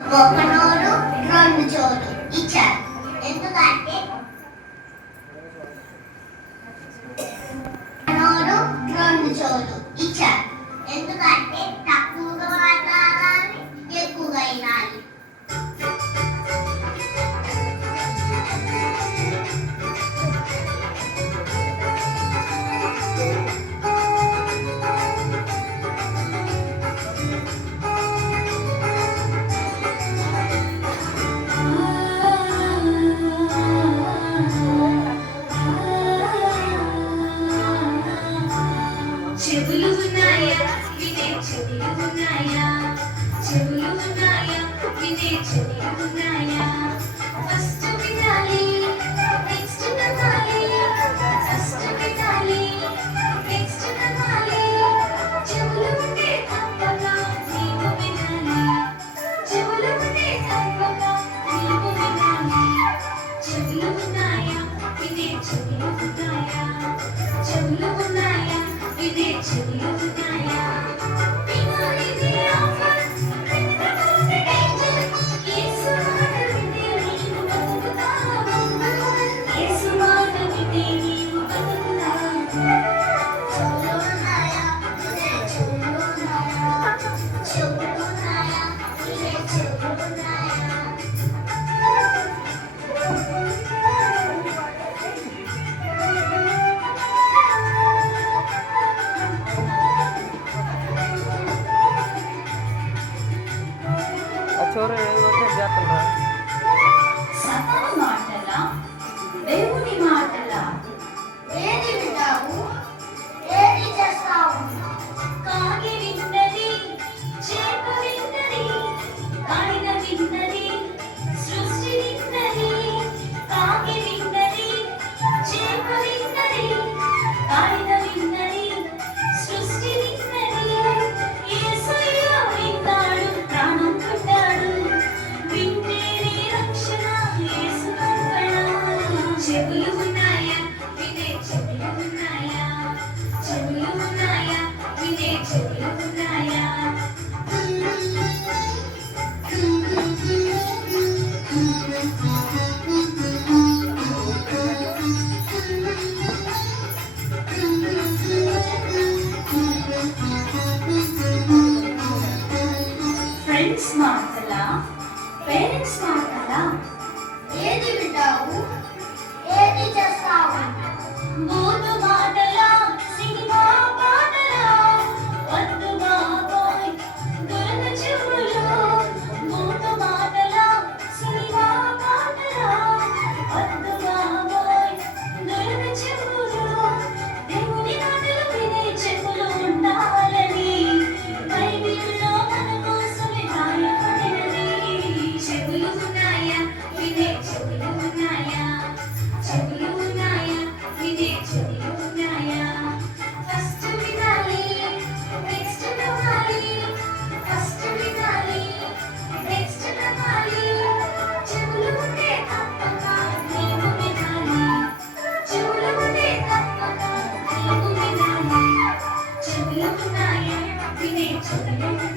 ఒక నోరు రెండు చోటు ఇచ్చారు. ఎందుకంటే నోరు రెండు చోటు ఇచ్చారు. ఎందుకంటే చెవులు ఉన్నాయా? వినే చెవులు ఉన్నాయా? చెవులు ఉన్నాయా? వినే చెవులు ఉన్నాయా? స్టోరీ ఏదో చేస్తాను చెవులు ఉన్నాయా వినే చెవులు ఉన్నాయా చెవులు ఉన్నాయా వినే చెవులు ఉన్నాయా ఫ్రెండ్స్ మాటలా? పేరెంట్స్ మాటలా? ఏది వింటావు? dinossauro. Thank you.